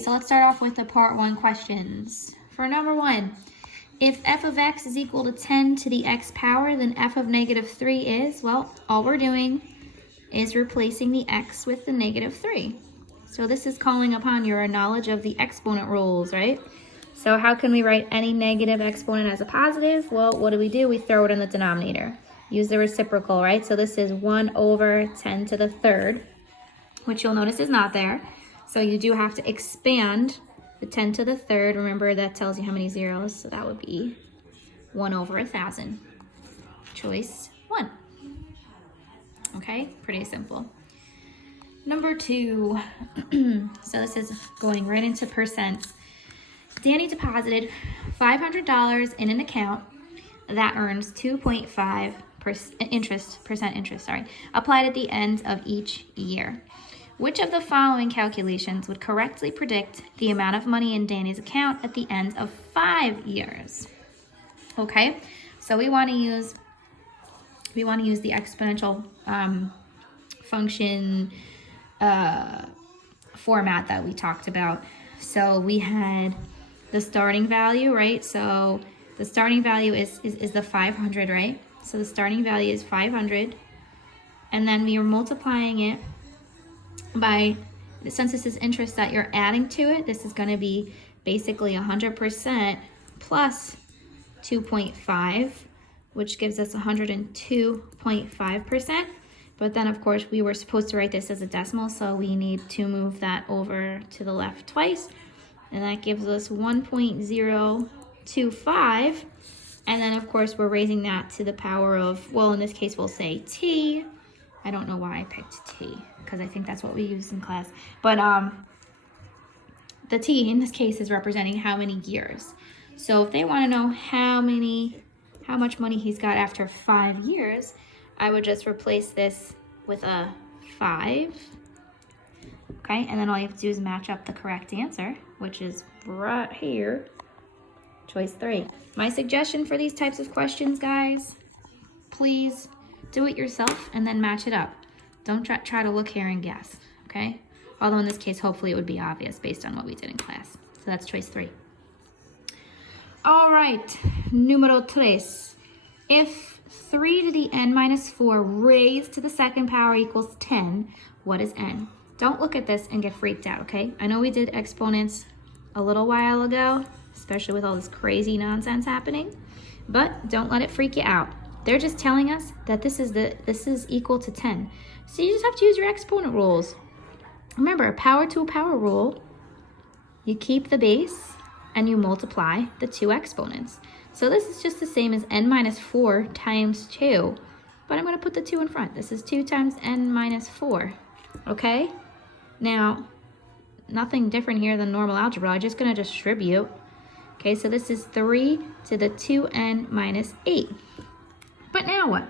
so let's start off with the part 1 questions. For number 1, if f of x is equal to 10 to the x power, then f of negative 3 is, well, all we're doing is replacing the x with the negative 3. So this is calling upon your knowledge of the exponent rules, right? So how can we write any negative exponent as a positive? Well, what do? We throw it in the denominator. Use the reciprocal, right? So this is 1 over 10 to the third, which you'll notice is not there. So you do have to expand the 10 to the third. Remember, that tells you how many zeros. So that would be 1 over 1,000. Choice 1. Okay, pretty simple. Number 2, so this is going right into percents. Danny deposited $500 in an account that earns 2.5% interest, applied at the end of each year. Which of the following calculations would correctly predict the amount of money in Danny's account at the end of 5 years? Okay, so we want to use the exponential function format that we talked about. So we had the starting value, right? So the starting value is the 500, right? So the starting value is 500, and then we are multiplying it by, since this is interest that you're adding to it, this is going to be basically 100% plus 2.5, which gives us 102.5%. But then, of course, we were supposed to write this as a decimal, so we need to move that over to the left twice. And that gives us 1.025. And then, of course, we're raising that to the power of, well, in this case, we'll say t. I don't know why I picked t, because I think that's what we used in class. But the t, in this case, is representing how many years. So if they want to know how much money he's got after 5 years, I would just replace this with a 5, okay? And then all you have to do is match up the correct answer, which is right here, choice 3. My suggestion for these types of questions, guys, please do it yourself and then match it up. Don't try to look here and guess, okay? Although in this case, hopefully it would be obvious based on what we did in class. So that's choice 3. All right, numero 3. If 3 to the n minus 4 raised to the second power equals 10, what is n? Don't look at this and get freaked out, okay? I know we did exponents a little while ago, especially with all this crazy nonsense happening, but don't let it freak you out. They're just telling us that this is equal to 10. So you just have to use your exponent rules. Remember, a power to a power rule, you keep the base and you multiply the 2 exponents. So this is just the same as n minus 4 times 2, but I'm going to put the 2 in front. This is 2 times n minus 4, okay? Now, nothing different here than normal algebra. I'm just going to distribute. Okay, so this is 3 to the 2n minus 8. But now what?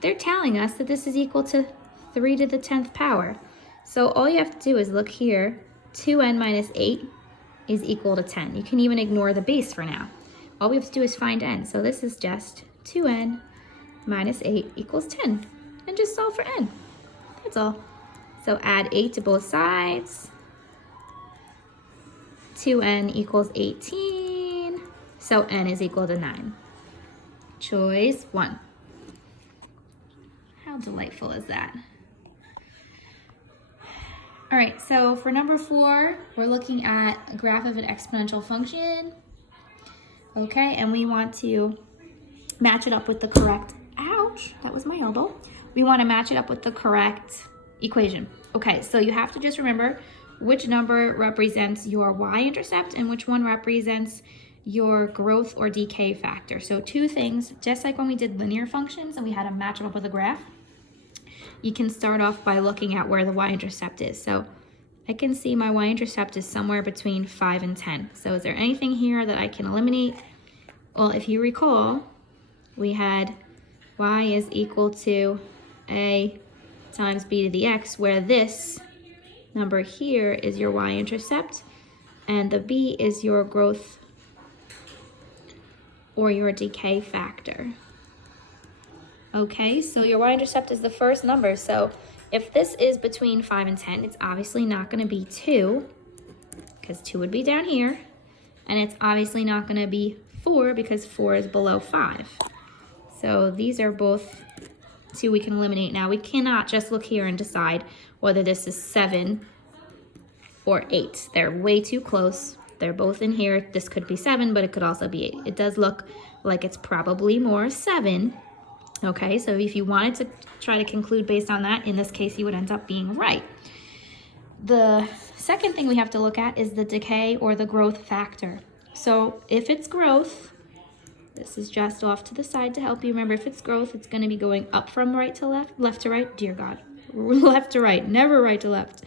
They're telling us that this is equal to 3 to the 10th power. So all you have to do is look here. 2n minus 8 is equal to 10. You can even ignore the base for now. All we have to do is find n. So this is just 2n minus 8 equals 10. And just solve for n. That's all. So add 8 to both sides. 2n equals 18. So n is equal to 9. Choice 1. How delightful is that? All right, so for number 4, we're looking at a graph of an exponential function. Okay, and we want to match it up with the correct, ouch, that was my elbow. We want to match it up with the correct equation. Okay, so you have to just remember which number represents your y-intercept and which one represents your growth or decay factor. So 2 things, just like when we did linear functions and we had to match them up with a graph, you can start off by looking at where the y-intercept is. So I can see my y-intercept is somewhere between 5 and 10. So is there anything here that I can eliminate? Well, if you recall, we had y is equal to a times b to the x, where this number here is your y-intercept, and the b is your growth or your decay factor. Okay, so your y-intercept is the first number. So if this is between 5 and 10, it's obviously not going to be 2. because 2 would be down here, and it's obviously not going to be 4 because 4 is below 5. So these are both 2 we can eliminate now. We cannot just look here and decide whether this is 7 or 8. They're way too close. They're both in here. This could be 7, but it could also be 8. It does look like it's probably more 7. Okay, so if you wanted to try to conclude based on that, in this case, you would end up being right. The second thing we have to look at is the decay or the growth factor. So if it's growth, this is just off to the side to help you remember. If it's growth, it's going to be going up from right to left, left to right, dear God, left to right, never right to left.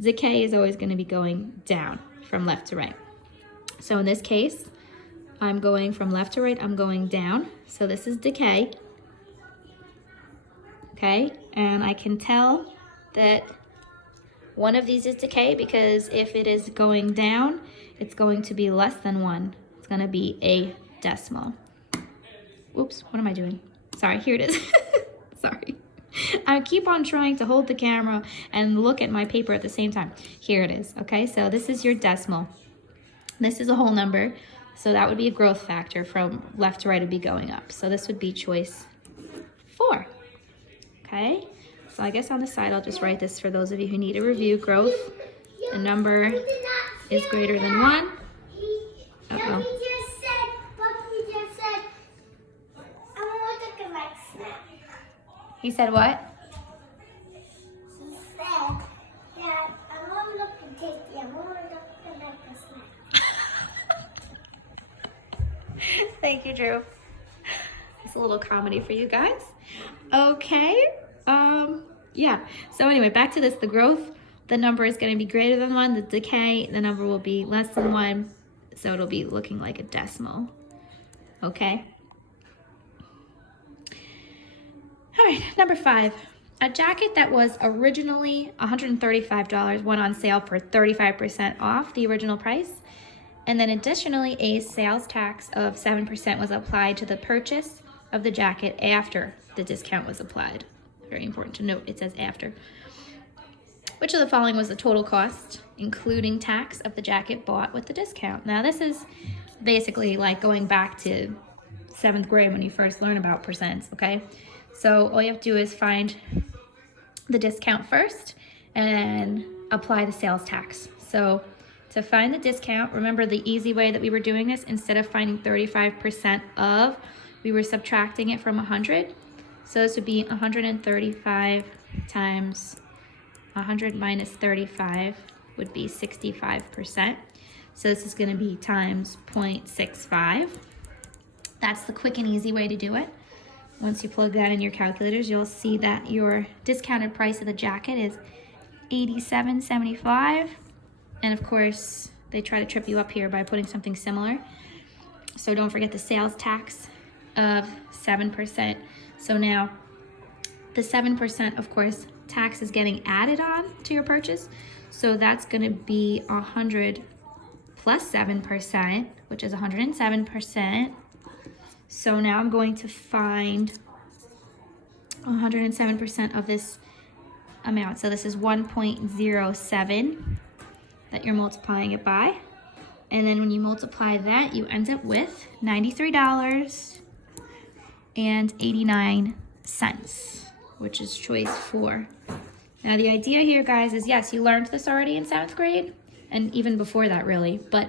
Decay is always going to be going down from left to right. So in this case, I'm going from left to right, I'm going down. So this is decay. Okay, and I can tell that one of these is decay because if it is going down, it's going to be less than 1. It's going to be a decimal. Oops, what am I doing? Sorry, here it is. Sorry. I keep on trying to hold the camera and look at my paper at the same time. Here it is, okay? So this is your decimal. This is a whole number, so that would be a growth factor. From left to right would be going up. So this would be choice 4, okay? So I guess on the side, I'll just write this for those of you who need a review. Growth, the number is greater than 1. Uh-oh. He said what? He said that I want to look at tasty. I want to look at the snack. Thank you, Drew. It's a little comedy for you guys. Okay. Yeah. So anyway, back to this. The growth, the number is going to be greater than 1. The decay, the number will be less than 1. So it'll be looking like a decimal. Okay. All right, number 5. A jacket that was originally $135 went on sale for 35% off the original price. And then additionally, a sales tax of 7% was applied to the purchase of the jacket after the discount was applied. Very important to note, it says after. Which of the following was the total cost, including tax, of the jacket bought with the discount? Now this is basically like going back to 7th grade when you first learn about percents, okay? So all you have to do is find the discount first and apply the sales tax. So to find the discount, remember the easy way that we were doing this, instead of finding 35% of, we were subtracting it from 100. So this would be 135 times 100 minus 35 would be 65%. So this is going to be times 0.65. That's the quick and easy way to do it. Once you plug that in your calculators, you'll see that your discounted price of the jacket is $87.75. And of course, they try to trip you up here by putting something similar. So don't forget the sales tax of 7%. So now the 7%, of course, tax is getting added on to your purchase. So that's going to be 100 plus 7%, which is 107%. So now I'm going to find 107% of this amount. So this is 1.07 that you're multiplying it by. And then when you multiply that, you end up with $93.89, which is choice 4. Now the idea here, guys, is yes, you learned this already in 7th grade, and even before that really, but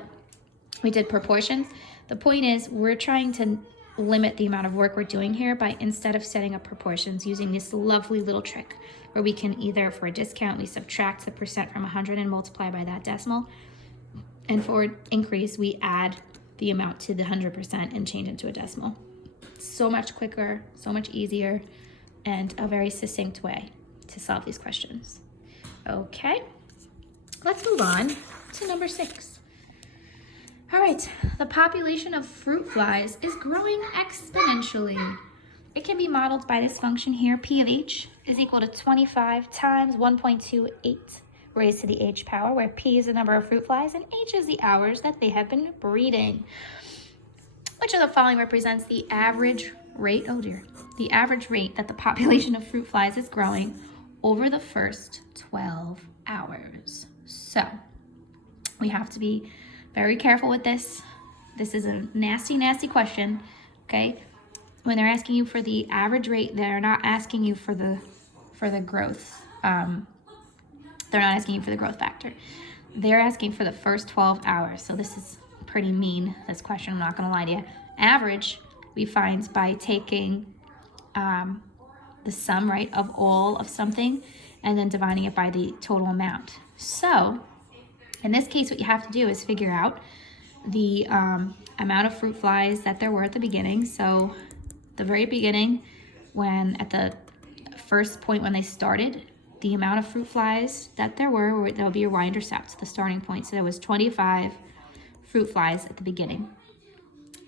we did proportions. The point is we're trying to limit the amount of work we're doing here by, instead of setting up proportions, using this lovely little trick where we can either, for a discount, we subtract the percent from 100 and multiply by that decimal, and for an increase, we add the amount to the 100% and change it to a decimal. So much quicker, so much easier, and a very succinct way to solve these questions. Okay, let's move on to number 6. All right, the population of fruit flies is growing exponentially. It can be modeled by this function here. P of h is equal to 25 times 1.28 raised to the h power, where p is the number of fruit flies and h is the hours that they have been breeding. Which of the following represents the average rate, the average rate that the population of fruit flies is growing over the first 12 hours? So We have to be very careful with this. This is a nasty, nasty question, okay? When they're asking you for the average rate, they're not asking you for the growth. They're not asking you for the growth factor. They're asking for the first 12 hours. So this is pretty mean, this question, I'm not gonna lie to you. Average, we find by taking the sum, right, of all of something and then dividing it by the total amount. So in this case, what you have to do is figure out the amount of fruit flies that there were at the beginning. So the very beginning, when at the first point when they started, the amount of fruit flies that there were, that will be your y-intercept, the starting point. So there was 25 fruit flies at the beginning.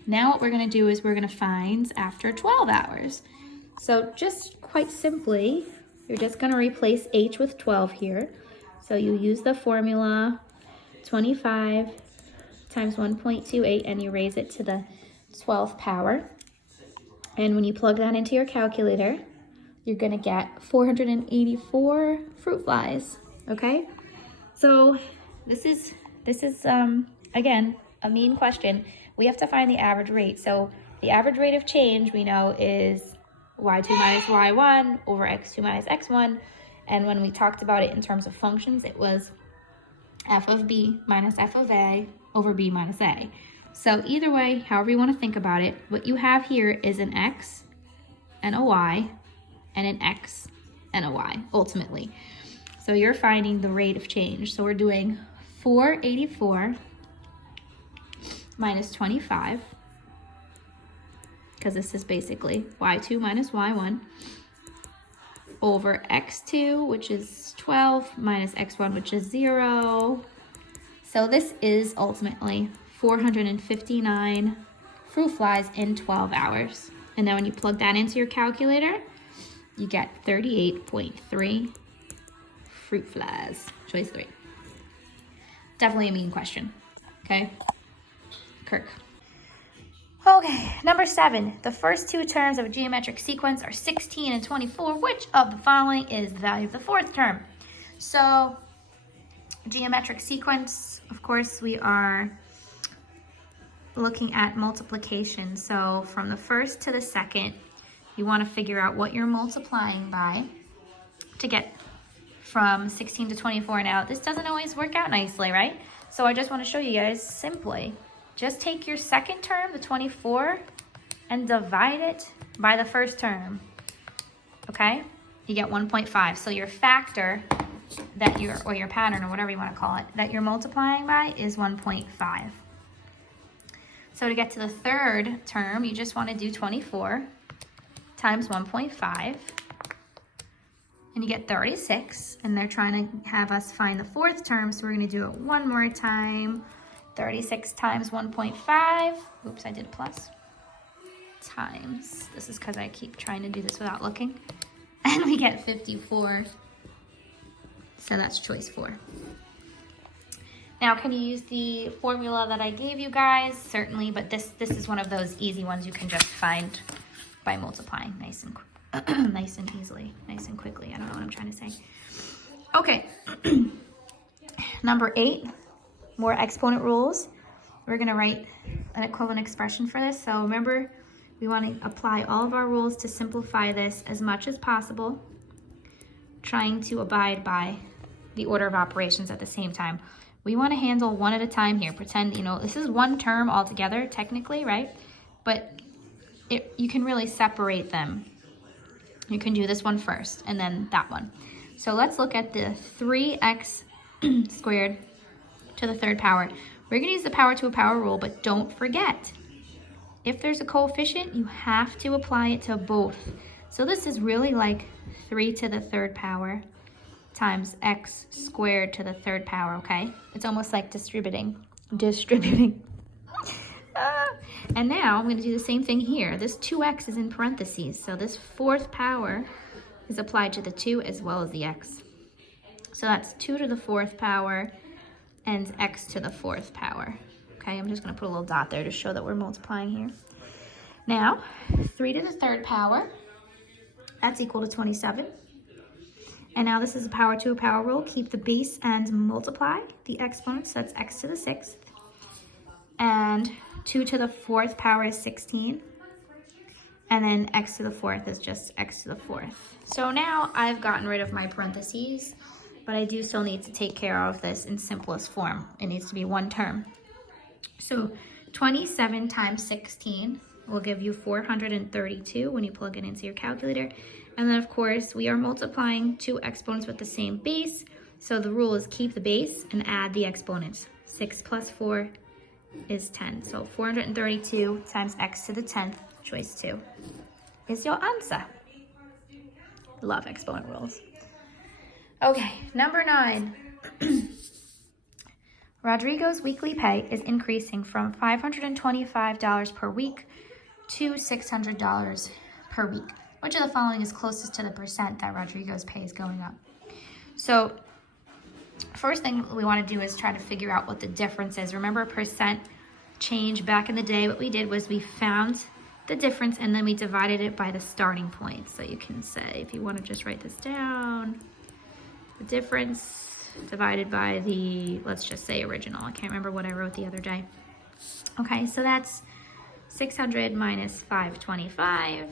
Now what we're gonna do is we're gonna find after 12 hours. So just quite simply, you're just gonna replace h with 12 here. So you use the formula 25 times 1.28 and you raise it to the 12th power. And when you plug that into your calculator, you're gonna get 484 fruit flies, okay? So this is again, a mean question. We have to find the average rate. So the average rate of change we know is y2 minus y1 over x2 minus x1. And when we talked about it in terms of functions, it was f of b minus f of a over b minus a. So either way, however you want to think about it, what you have here is an x and a y and an x and a y, ultimately. So you're finding the rate of change. So we're doing 484 minus 25, because this is basically y2 minus y1, over x2, which is 12, minus x1, which is 0. So this is ultimately 459 fruit flies in 12 hours. And then when you plug that into your calculator, you get 38.3 fruit flies. Choice 3. Definitely a mean question, okay? Kirk. Okay, number 7. The first two terms of a geometric sequence are 16 and 24. Which of the following is the value of the fourth term? So, geometric sequence, of course, we are looking at multiplication. So from the first to the second, you want to figure out what you're multiplying by to get from 16 to 24. Now, this doesn't always work out nicely, right? So I just want to show you guys simply. Just take your second term, the 24, and divide it by the first term, okay? You get 1.5. So your factor that or your pattern, or whatever you want to call it, that you're multiplying by is 1.5. So to get to the third term, you just want to do 24 times 1.5, and you get 36, and they're trying to have us find the fourth term, so we're going to do it one more time. 36 times 1.5, oops, I did plus, times, this is because I keep trying to do this without looking, and we get 54, so that's choice 4. Now, can you use the formula that I gave you guys? Certainly, but this is one of those easy ones you can just find by multiplying nice and easily, nice and quickly. I don't know what I'm trying to say. Okay, number 8. More exponent rules. We're going to write an equivalent expression for this. So remember, we want to apply all of our rules to simplify this as much as possible, trying to abide by the order of operations at the same time. We want to handle one at a time here. Pretend, this is one term altogether, technically, right? But you can really separate them. You can do this one first and then that one. So let's look at the 3x squared to the third power. We're going to use the power to a power rule, but don't forget, if there's a coefficient, you have to apply it to both. So this is really like 3 to the third power times x squared to the third power, okay? It's almost like distributing. And now I'm going to do the same thing here. This 2x is in parentheses, so this fourth power is applied to the 2 as well as the x. So that's 2 to the fourth power and x to the fourth power. Okay, I'm just going to put a little dot there to show that we're multiplying here. Now, 3 to the third power, that's equal to 27. And now this is a power to a power rule. Keep the base and multiply the exponents. That's x to the 6th. And 2 to the 4th power is 16. And then x to the 4th is just x to the 4th. So now I've gotten rid of my parentheses, but I do still need to take care of this in simplest form. It needs to be one term. So 27 times 16 will give you 432 when you plug it into your calculator. And then of course we are multiplying two exponents with the same base. So the rule is keep the base and add the exponents. 6 plus 4 is 10. So 432 times x to the 10th, choice 2, is your answer. Love exponent rules. Okay, number 9. Rodrigo's weekly pay is increasing from $525 per week to $600 per week. Which of the following is closest to the percent that Rodrigo's pay is going up? So first thing we want to do is try to figure out what the difference is. Remember, percent change back in the day, what we did was we found the difference and then we divided it by the starting point. So you can say, if you want to just write this down, the difference divided by the, let's just say original. I can't remember what I wrote the other day. Okay, so that's 600 minus 525,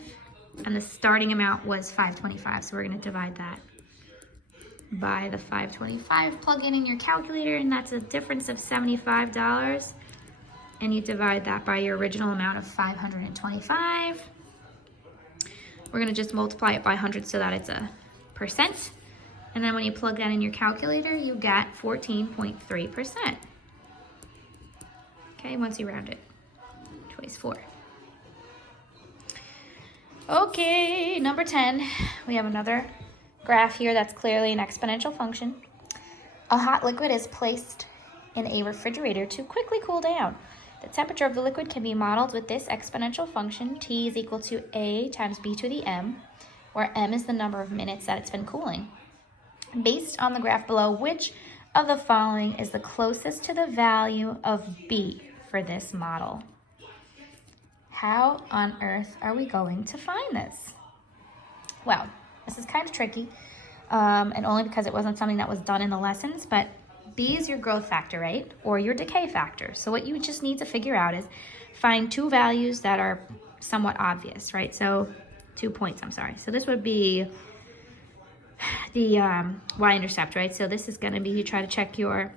and the starting amount was 525, so we're going to divide that by the 525. Plug in your calculator, and that's a difference of $75, and you divide that by your original amount of 525. We're going to just multiply it by 100 so that it's a percent. And then when you plug that in your calculator, you get 14.3%. Okay, once you round it. Choice 4. Okay, number 10. We have another graph here that's clearly an exponential function. A hot liquid is placed in a refrigerator to quickly cool down. The temperature of the liquid can be modeled with this exponential function. T is equal to A times B to the M, where M is the number of minutes that it's been cooling. Based on the graph below, which of the following is the closest to the value of B for this model? How on earth are we going to find this? Well, this is kind of tricky, and only because it wasn't something that was done in the lessons, but B is your growth factor, right? Or your decay factor. So what you just need to figure out is find two values that are somewhat obvious, right? So 2 points, I'm sorry. So this would be the y-intercept, right? So this is going to be, you try to check your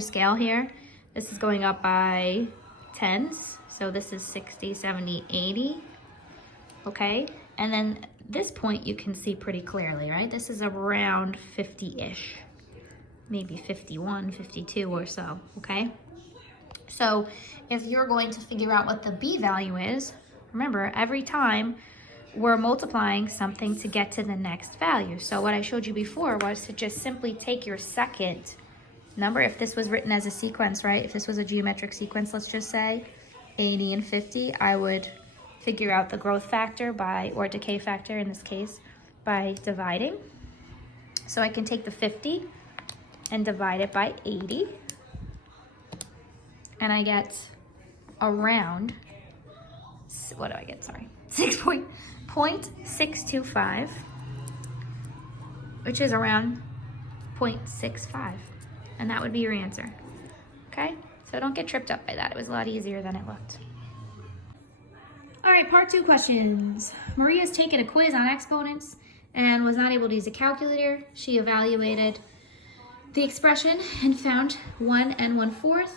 scale here. This is going up by tens. So this is 60, 70, 80. Okay. And then this point you can see pretty clearly, right? This is around 50-ish, maybe 51, 52 or so. Okay. So if you're going to figure out what the B value is, remember, every time we're multiplying something to get to the next value. So what I showed you before was to just simply take your second number. If this was written as a sequence, right? If this was a geometric sequence, let's just say 80 and 50, I would figure out the growth factor by, or decay factor in this case, by dividing. So I can take the 50 and divide it by 80. And I get around, what do I get? Sorry. 0.625, which is around 0.65, and that would be your answer. Okay, so don't get tripped up by that. It was a lot easier than it looked. All right, part 2 questions. Maria's taken a quiz on exponents and was not able to use a calculator. She evaluated the expression and found 1 and 1/4.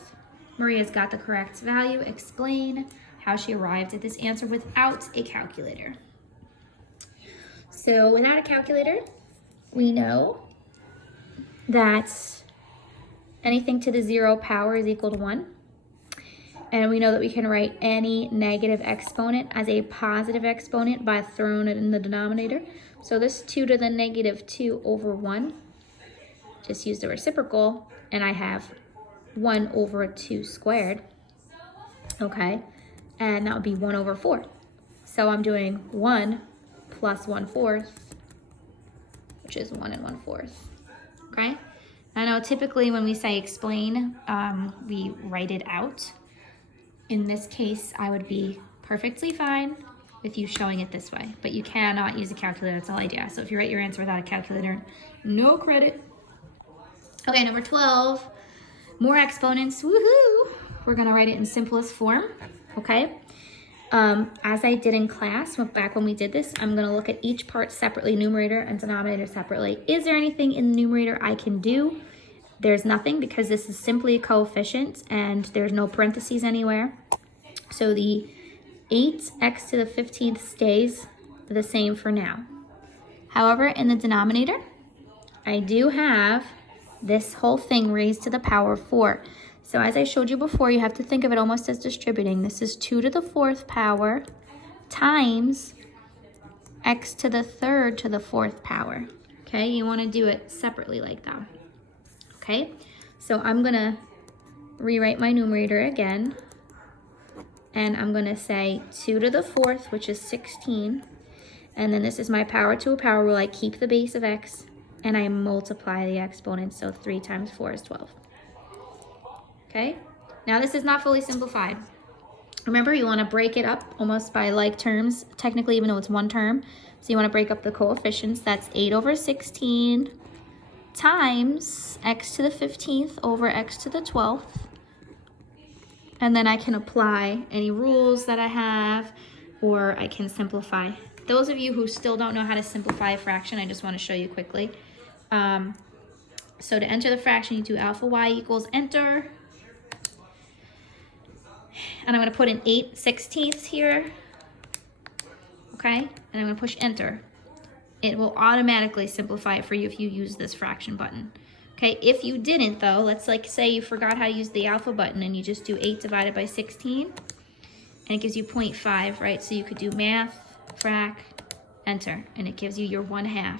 Maria's got the correct value. Explain how she arrived at this answer without a calculator. So without a calculator, we know that anything to the 0 power is equal to 1. And we know that we can write any negative exponent as a positive exponent by throwing it in the denominator. So this 2 to the negative 2 over 1, just use the reciprocal, and I have 1 over 2 squared, okay? And that would be 1 over 4. So I'm doing 1 plus 1/4, which is 1 and 1/4, okay? I know typically when we say explain, we write it out. In this case, I would be perfectly fine with you showing it this way, but you cannot use a calculator. That's all I do. So if you write your answer without a calculator, no credit. Okay, number 12, more exponents, woohoo! We're gonna write it in simplest form, okay? As I did in class, back when we did this, I'm gonna look at each part separately, numerator and denominator separately. Is there anything in the numerator I can do? There's nothing because this is simply a coefficient and there's no parentheses anywhere. So the 8x to the 15th stays the same for now. However, in the denominator, I do have this whole thing raised to the power of 4. So as I showed you before, you have to think of it almost as distributing. This is 2 to the 4th power times x to the 3rd to the 4th power. Okay, you want to do it separately like that. Okay, so I'm going to rewrite my numerator again. And I'm going to say 2 to the 4th, which is 16. And then this is my power to a power rule. I keep the base of x and I multiply the exponents. So 3 times 4 is 12. Okay, now this is not fully simplified. Remember, you want to break it up almost by like terms, technically, even though it's one term. So you want to break up the coefficients. That's 8 over 16 times x to the 15th over x to the 12th. And then I can apply any rules that I have, or I can simplify. Those of you who still don't know how to simplify a fraction, I just want to show you quickly. So to enter the fraction, you do alpha y equals enter. And I'm going to put in 8/16 here. Okay, and I'm going to push enter. It will automatically simplify it for you if you use this fraction button. Okay, if you didn't though, let's like say you forgot how to use the alpha button and you just do 8 divided by 16 and it gives you 0.5, right? So you could do math, frac, enter, and it gives you your 1/2.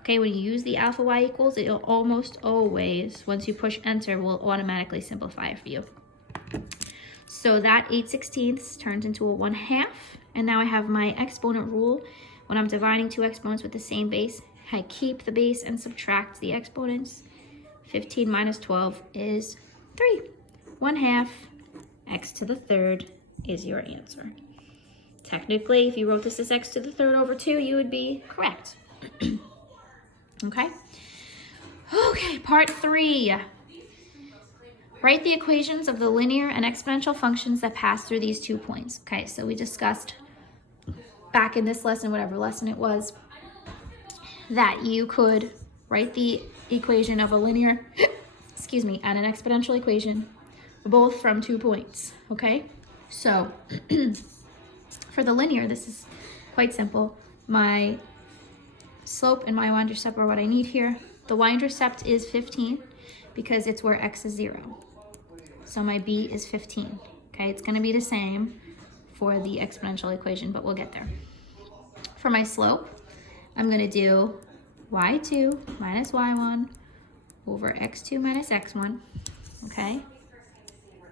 Okay, when you use the alpha y equals, it'll almost always, once you push enter, will automatically simplify it for you. So that 8/16 turns into a 1/2, and now I have my exponent rule. When I'm dividing two exponents with the same base, I keep the base and subtract the exponents. 15 minus 12 is 3. 1/2 x to the 3rd is your answer. Technically, if you wrote this as x to the 3rd over 2, you would be correct. Okay? Okay, part 3. Write the equations of the linear and exponential functions that pass through these 2 points. Okay, so we discussed back in this lesson, whatever lesson it was, that you could write the equation of a linear, excuse me, and an exponential equation, both from 2 points, okay? So, for the linear, this is quite simple. My slope and my y-intercept are what I need here. The y-intercept is 15 because it's where x is 0. So my b is 15, okay? It's gonna be the same for the exponential equation, but we'll get there. For my slope, I'm gonna do y2 minus y1 over x2 minus x1, okay?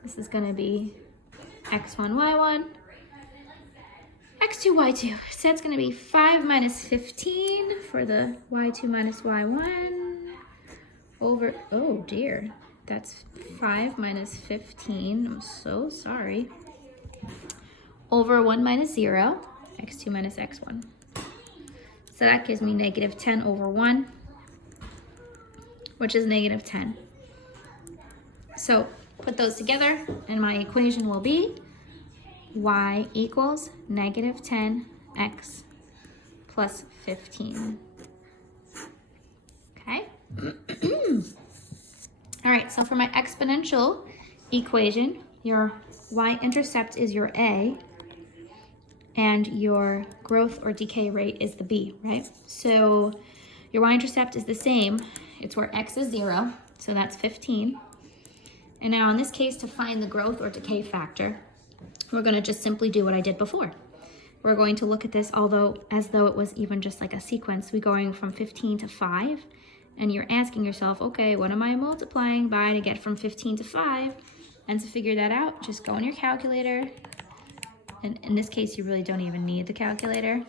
This is gonna be x1, y1, x2, y2. So that's gonna be 5 minus 15 for the y2 minus y1 over, oh dear, that's 5 minus 15, I'm so sorry, over 1 minus 0, x2 minus x1. So that gives me negative 10 over 1, which is negative 10. So put those together, and my equation will be y equals negative 10x plus 15. Okay? All right, so for my exponential equation, your y-intercept is your a, and your growth or decay rate is the b, right? So your y-intercept is the same. It's where x is 0, so that's 15. And now in this case, to find the growth or decay factor, we're going to just simply do what I did before. We're going to look at this as though it was even just like a sequence. We're going from 15 to 5, and you're asking yourself, okay, what am I multiplying by to get from 15 to 5? And to figure that out, just go in your calculator. And in this case, you really don't even need the calculator.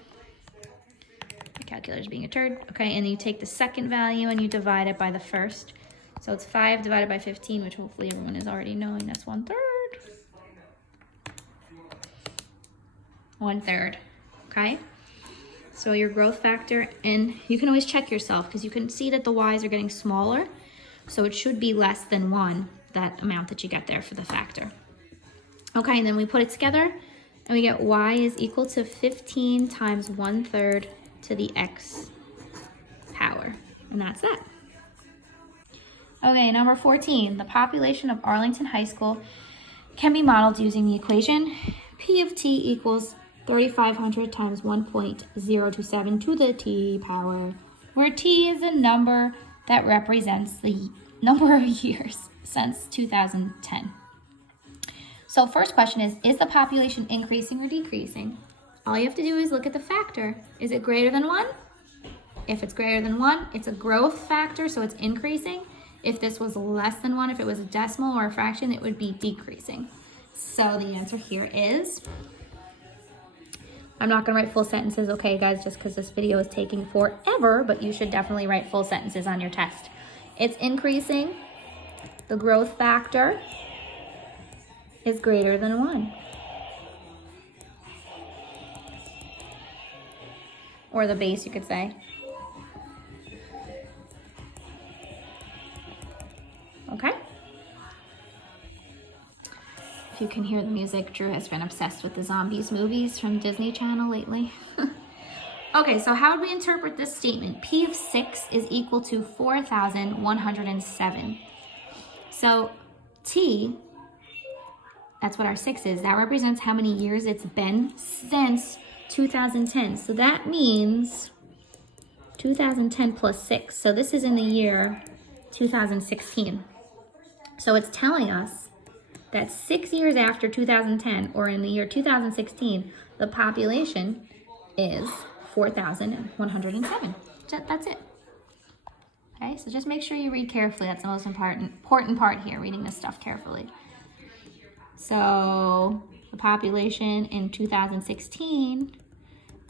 The calculator's being a turd. Okay, and you take the second value and you divide it by the first. So it's 5 divided by 15, which hopefully everyone is already knowing. That's 1/3. 1/3. okay? So your growth factor, and you can always check yourself because you can see that the y's are getting smaller. So it should be less than 1, that amount that you get there for the factor. Okay, and then we put it together and we get y is equal to 15 times 1/3 to the x power. And that's that. Okay, number 14, the population of Arlington High School can be modeled using the equation P of t equals 3,500 times 1.027 to the t power, where t is a number that represents the number of years since 2010. So first question is the population increasing or decreasing? All you have to do is look at the factor. Is it greater than 1? If it's greater than 1, it's a growth factor, so it's increasing. If this was less than 1, if it was a decimal or a fraction, it would be decreasing. So the answer here is, I'm not going to write full sentences, okay, guys, just because this video is taking forever, but you should definitely write full sentences on your test. It's increasing. The growth factor is greater than 1. Or the base, you could say. Okay? If you can hear the music, Drew has been obsessed with the zombies movies from Disney Channel lately. Okay, so how would we interpret this statement? P of 6 is equal to 4,107. So T, that's what our 6 is. That represents how many years it's been since 2010. So that means 2010 plus 6. So this is in the year 2016. So it's telling us that 6 years after 2010, or in the year 2016, the population is 4,107. That's it. Okay, so just make sure you read carefully. That's the most important part here, reading this stuff carefully. So the population in 2016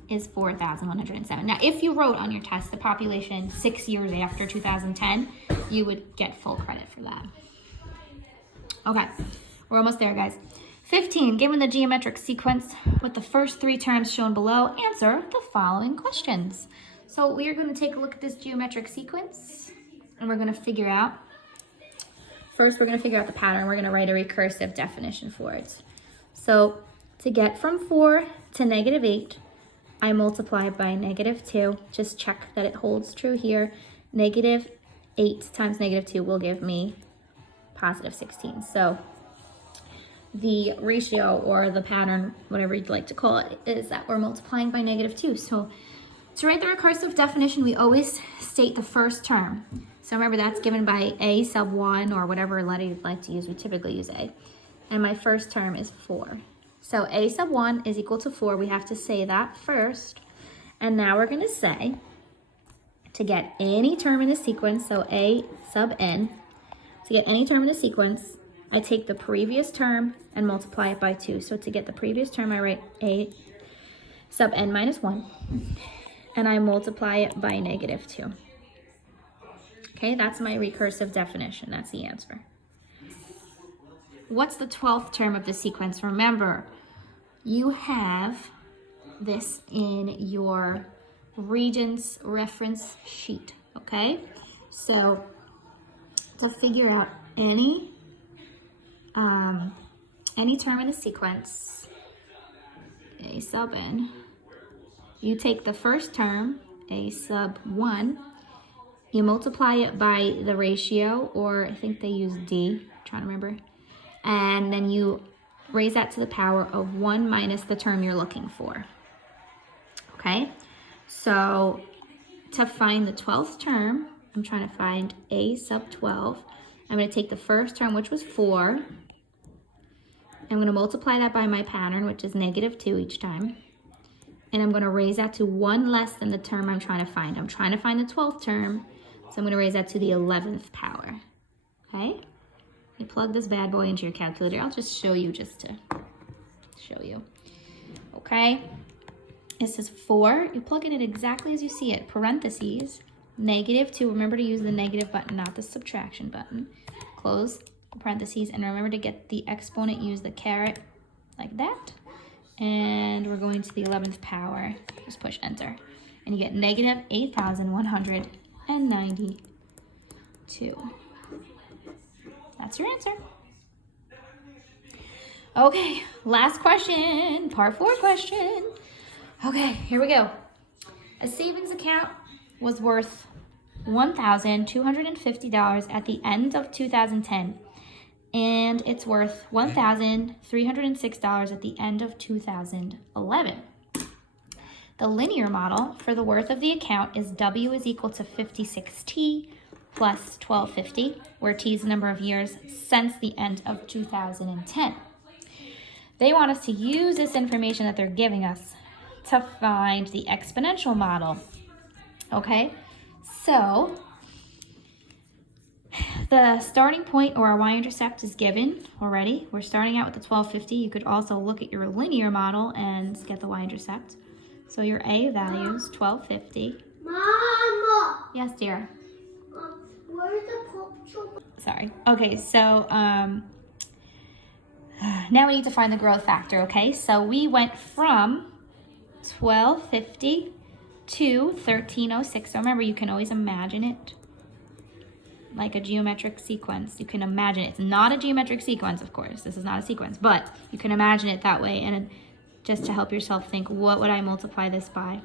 is 4,107. Now, if you wrote on your test the population 6 years after 2010, you would get full credit for that. Okay, we're almost there, guys. 15, given the geometric sequence with the first 3 terms shown below, answer the following questions. So we are going to take a look at this geometric sequence, and we're going to figure out, first we're going to figure out the pattern. We're going to write a recursive definition for it. So to get from 4 to -8, I multiply by -2. Just check that it holds true here. -8 times -2 will give me positive 16. So the ratio, or the pattern, whatever you'd like to call it, is that we're multiplying by -2. So to write the recursive definition, we always state the first term. So remember, that's given by a sub 1, or whatever letter you'd like to use. We typically use a. And my first term is 4. So a sub 1 is equal to 4. We have to say that first. And now we're going to say, to get any term in the sequence, so a sub n, to get any term in the sequence, I take the previous term and multiply it by 2. So to get the previous term, I write a sub n minus 1, and I multiply it by -2. Okay, that's my recursive definition. That's the answer. What's the 12th term of the sequence? Remember, you have this in your Regents reference sheet, okay? So to figure out any term in the sequence, a sub n, you take the first term, a sub 1, you multiply it by the ratio, or I think they use D, I'm trying to remember, and then you raise that to the power of 1 minus the term you're looking for. Okay, so to find the 12th term, I'm trying to find a sub 12. I'm going to take the first term, which was 4. I'm going to multiply that by my pattern, which is -2 each time. And I'm going to raise that to 1 less than the term I'm trying to find. I'm trying to find the 12th term, so I'm going to raise that to the 11th power. Okay? You plug this bad boy into your calculator. I'll just show you just to show you. Okay? This is 4. You plug it in exactly as you see it. Parentheses, -2. Remember to use the negative button, not the subtraction button. Close parentheses, and remember to get the exponent, use the caret like that. and we're going to the 11th power. Just push enter. And you get negative 8,192. That's your answer. Okay, last question, part 4 question. Okay, here we go. A savings account was worth $1,250 at the end of 2010, and it's worth $1,306 at the end of 2011. The linear model for the worth of the account is W is equal to 56T plus 1250, where T is the number of years since the end of 2010. They want us to use this information that they're giving us to find the exponential model. Okay, so the starting point or our y-intercept is given already. We're starting out with the 1250. You could also look at your linear model and get the y-intercept. So your A value is 1250. Mama! Yes, dear? Where's the pop? Sorry. Okay, so now we need to find the growth factor, okay? So we went from 1250 to 1306. So remember, you can always imagine it like a geometric sequence. You can imagine it. It's not a geometric sequence, of course. This is not a sequence, but you can imagine it that way, and just to help yourself think, what would I multiply this by?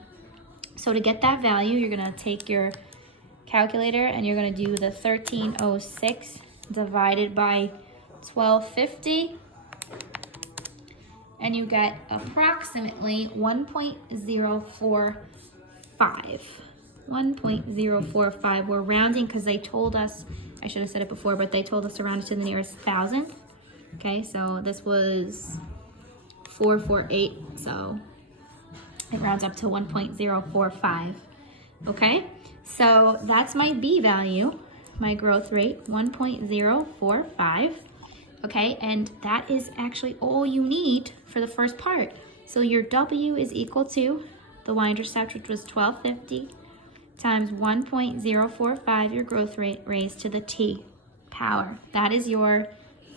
So to get that value, you're gonna take your calculator and you're gonna do the 1306 divided by 1250, and you get approximately 1.045. 1.045. We're rounding because they told us, I should have said it before, but they told us to round it to the nearest thousandth. Okay, so this was 448, so it rounds up to 1.045. Okay, so that's my B value, my growth rate, 1.045. Okay, and that is actually all you need for the first part. So your W is equal to the y-intercept, which was 1250, times 1.045, your growth rate raised to the T power. That is your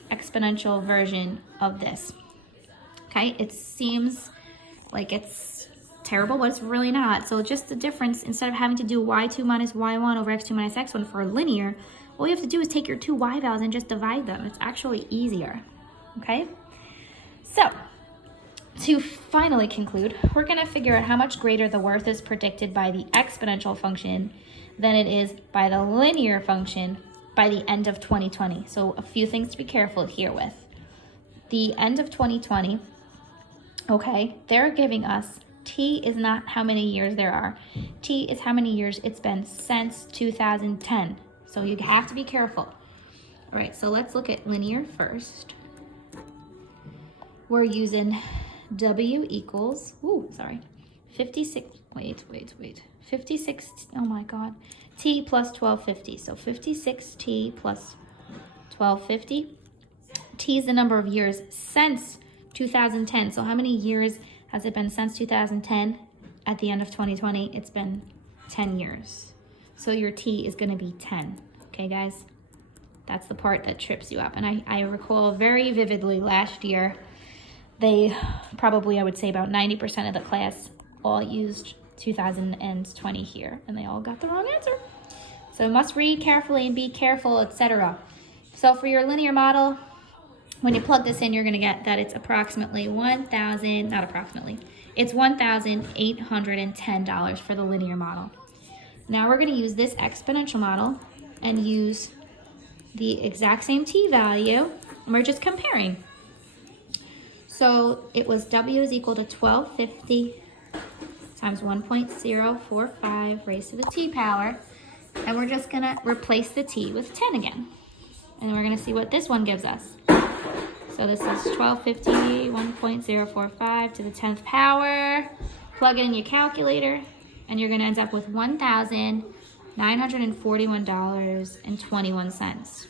exponential version of this. Okay, it seems like it's terrible, but it's really not. So just the difference, instead of having to do y2 minus y1 over x2 minus x1 for linear, all you have to do is take your two y values and just divide them. It's actually easier, okay? So, to finally conclude, we're gonna figure out how much greater the worth is predicted by the exponential function than it is by the linear function by the end of 2020. So a few things to be careful here with. The end of 2020, okay, they're giving us T is not how many years there are. T is how many years it's been since 2010. So you have to be careful. All right, so let's look at linear first. We're using W equals, 56, 56, oh my God, T plus 1250. So 56T plus 1250. T is the number of years since 2010. So how many years has it been since 2010? At the end of 2020, it's been 10 years. So your T is gonna be 10, okay guys? That's the part that trips you up. And I recall very vividly last year, they probably, I would say about 90% of the class all used 2020 here, and they all got the wrong answer. So must read carefully and be careful, etc. So for your linear model, when you plug this in, you're gonna get that it's approximately it's $1,810 for the linear model. Now we're gonna use this exponential model and use the exact same T value, and we're just comparing. So it was W is equal to 1250 times 1.045 raised to the T power, and we're just gonna replace the T with 10 again. And we're gonna see what this one gives us. So this is 1250, 1.045 to the 10th power. Plug it in your calculator, and you're gonna end up with $1,941.21.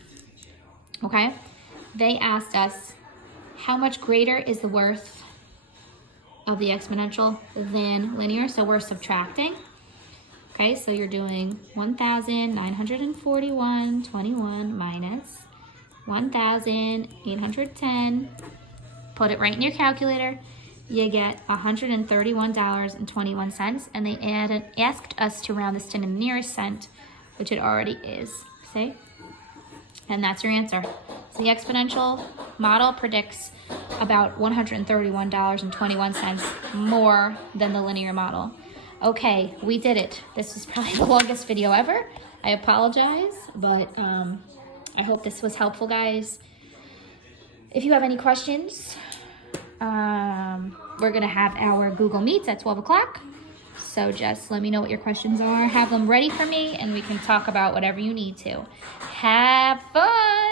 Okay? They asked us, how much greater is the worth of the exponential than linear? So we're subtracting. Okay, so you're doing 1,941.21 minus 1,810. Put it right in your calculator. you get $131.21, and they asked us to round this to the nearest cent, which it already is. See? And that's your answer. So the exponential model predicts about $131.21 more than the linear model. Okay, we did it. This was probably the longest video ever. I apologize, but I hope this was helpful, guys. If you have any questions, we're gonna have our Google Meets at 12 o'clock. So just let me know what your questions are. Have them ready for me, and we can talk about whatever you need to. Have fun!